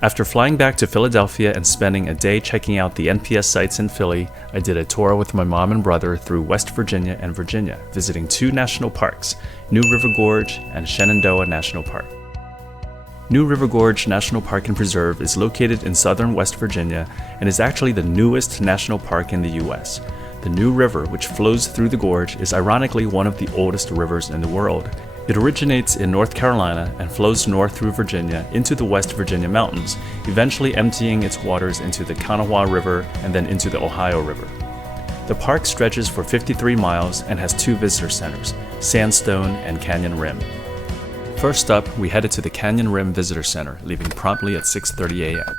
After flying back to Philadelphia and spending a day checking out the NPS sites in Philly, I did a tour with my mom and brother through West Virginia and Virginia, visiting 2 national parks, New River Gorge and Shenandoah National Park. New River Gorge National Park and Preserve is located in southern West Virginia and is actually the newest national park in the U.S. The New River, which flows through the gorge, is ironically one of the oldest rivers in the world. It originates in North Carolina and flows north through Virginia into the West Virginia mountains, eventually emptying its waters into the Kanawha River and then into the Ohio River. The park stretches for 53 miles and has 2 visitor centers, Sandstone and Canyon Rim. First up, we headed to the Canyon Rim Visitor Center, leaving promptly at 6:30 a.m.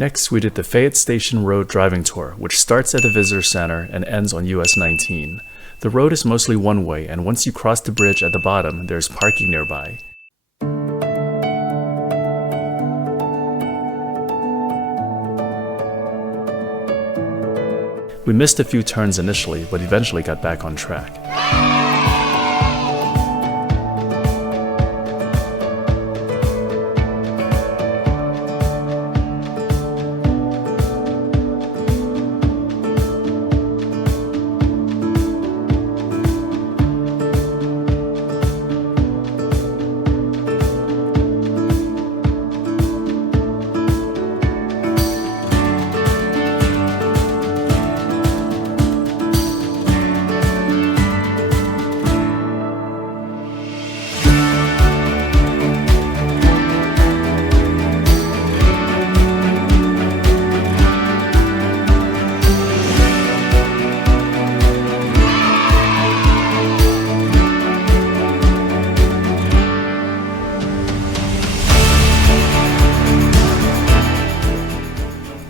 Next, we did the Fayette Station Road driving tour, which starts at the Visitor Center and ends on US 19. The road is mostly one-way, and once you cross the bridge at the bottom, there's parking nearby. We missed a few turns initially, but eventually got back on track.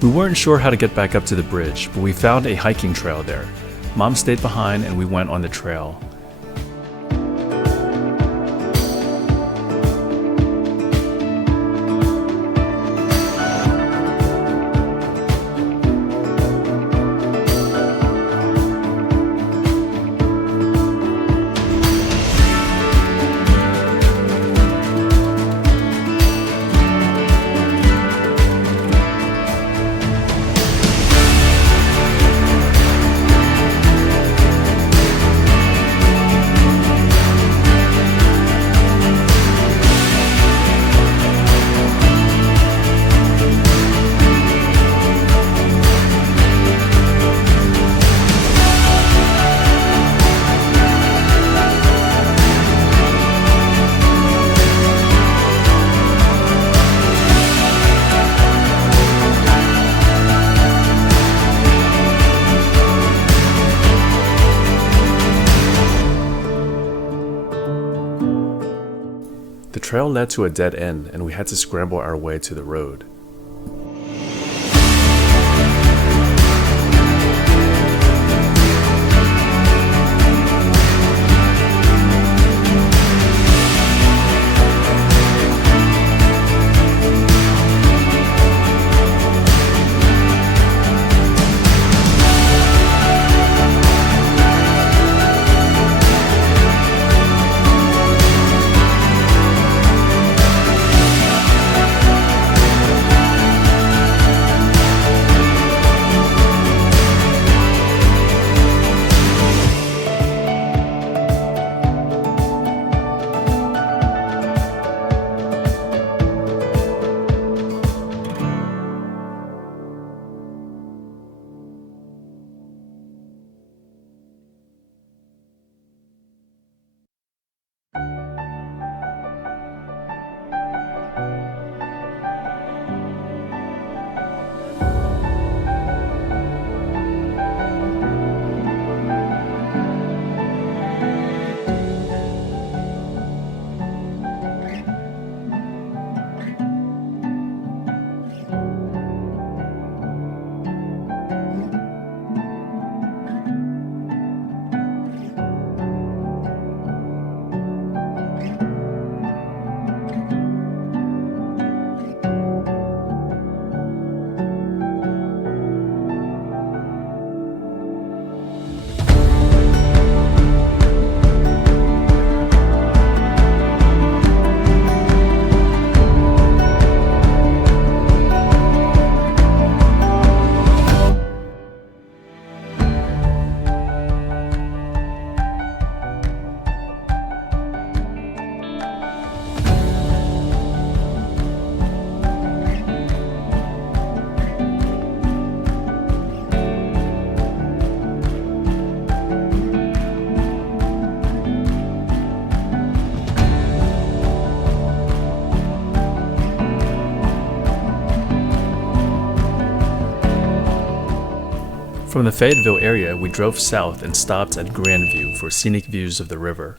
We weren't sure how to get back up to the bridge, but we found a hiking trail there. Mom stayed behind and we went on the trail. The trail led to a dead end and we had to scramble our way to the road. From the Fayetteville area, we drove south and stopped at Grandview for scenic views of the river.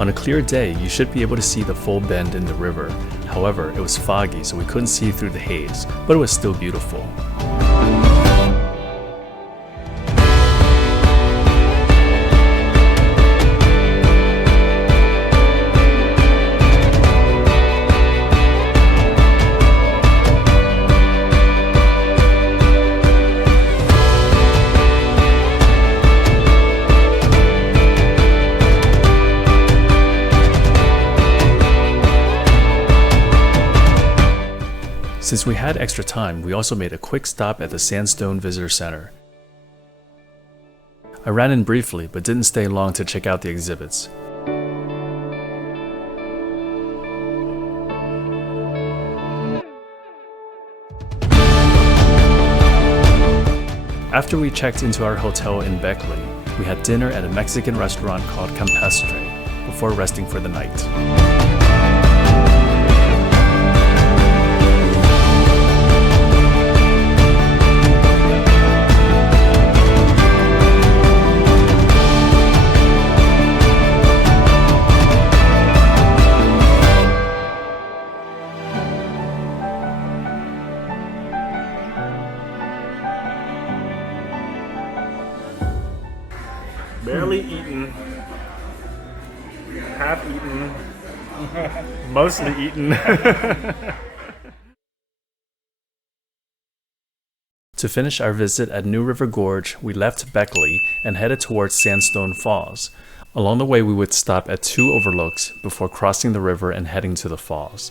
On a clear day, you should be able to see the full bend in the river. However, it was foggy, so we couldn't see through the haze, but it was still beautiful. Since we had extra time, we also made a quick stop at the Sandstone Visitor Center. I ran in briefly, but didn't stay long to check out the exhibits. After we checked into our hotel in Beckley, we had dinner at a Mexican restaurant called Campestre before resting for the night. barely eaten, half eaten, mostly eaten. To finish our visit at New River Gorge, we left Beckley and headed towards Sandstone Falls. Along the way, we would stop at 2 overlooks before crossing the river and heading to the falls.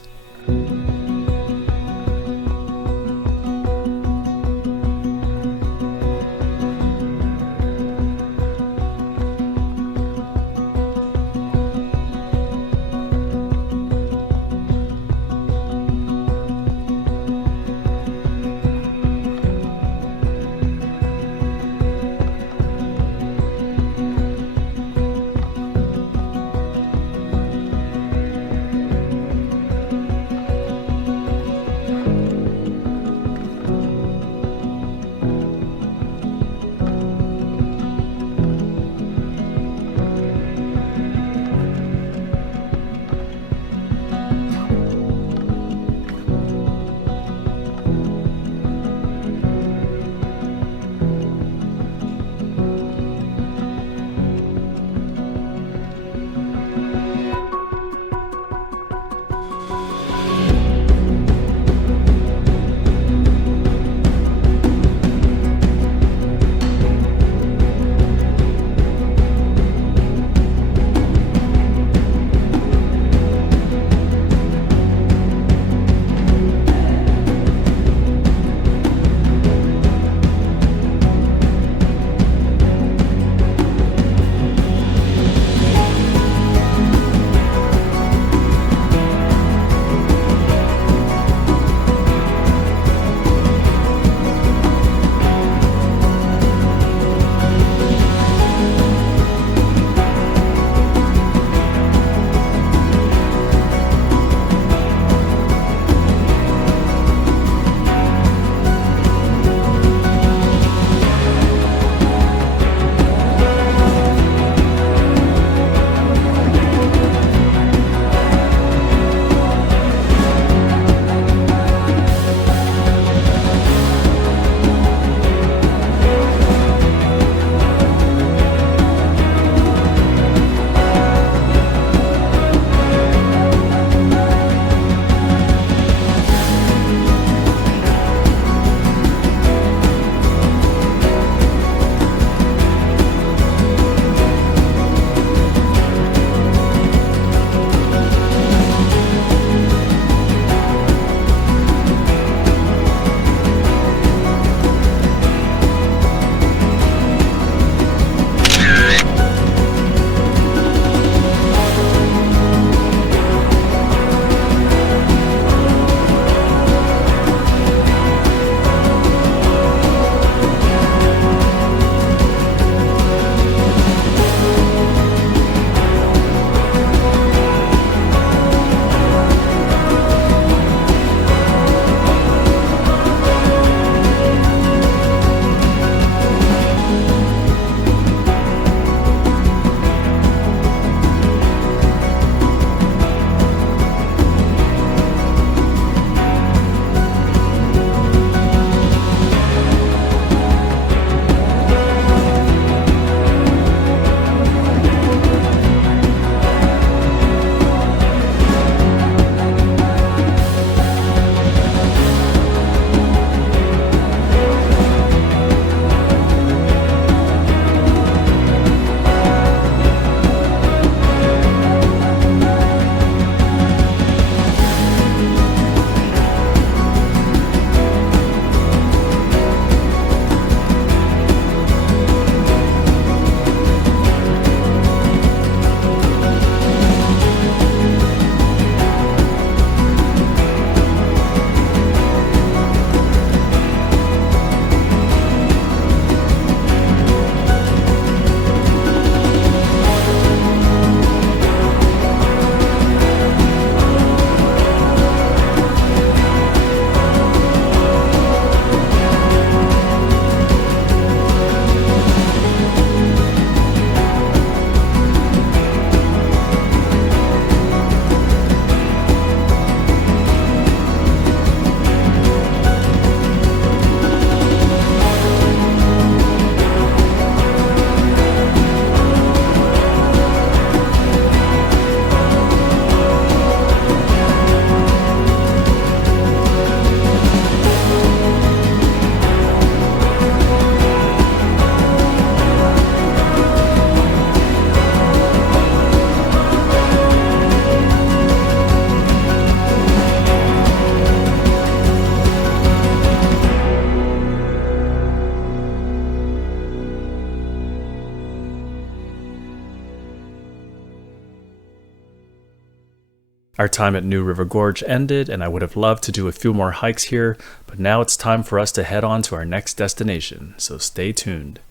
Our time at New River Gorge ended, and I would have loved to do a few more hikes here, but now it's time for us to head on to our next destination, so stay tuned.